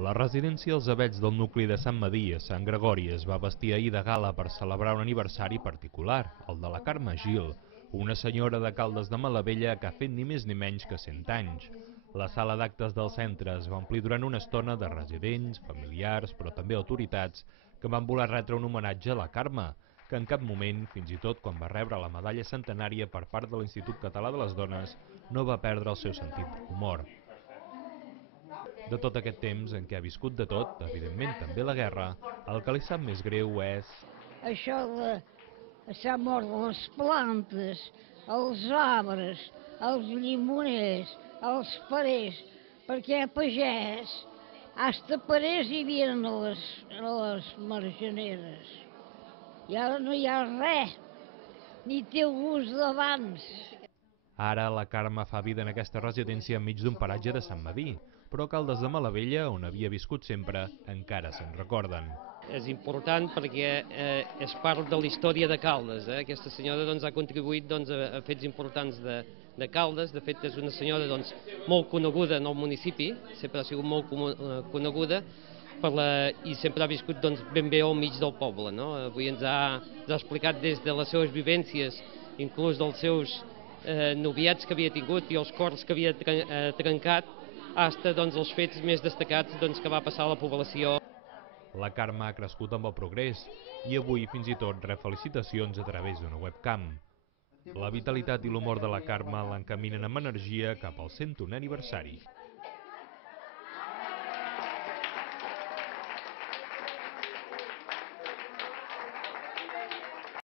La residència Els Avets del nucli de Sant Medir a Sant Gregori es va vestir ahir de gala per celebrar un aniversari particular, el de la Carme Gil, una senyora de Caldes de Malavella que ha fet ni més ni menys que 100 anys. La sala d'actes del centre es va omplir durant una estona de residents, familiars, però també autoritats, que van voler retre un homenatge a la Carme, que en cap moment, fins i tot quan va rebre la medalla centenària per part de l'Institut Català de les Dones, no va perdre el seu sentit d'humor. De tot aquest temps en què ha viscut de tot, evidentment també la guerra, el que li sap més greu és... Això de s'ha mort les plantes, els arbres, els llimoners, els perers, perquè a pagès, hasta perers hi havia a les margeneres. I ara no hi ha res, ni té el gust d'abans. Ara la Carme fa vida en aquesta residència enmig d'un paratge de Sant Medir, però Caldes de Malavella, on havia viscut sempre, encara se'n recorden. És important perquè és part de la història de Caldes. Aquesta senyora ha contribuït a fets importants de Caldes. De fet, és una senyora molt coneguda en el municipi, sempre ha sigut molt coneguda i sempre ha viscut ben bé al mig del poble. Avui ens ha explicat des de les seves vivències, inclús dels seus noviats que havia tingut i els cors que havia trencat, fins als fets més destacats que va passar a la població. La Carme ha crescut amb el progrés i avui fins i tot rep felicitacions a través d'una webcam. La vitalitat i l'humor de la Carme l'encaminen amb energia cap al 101è aniversari.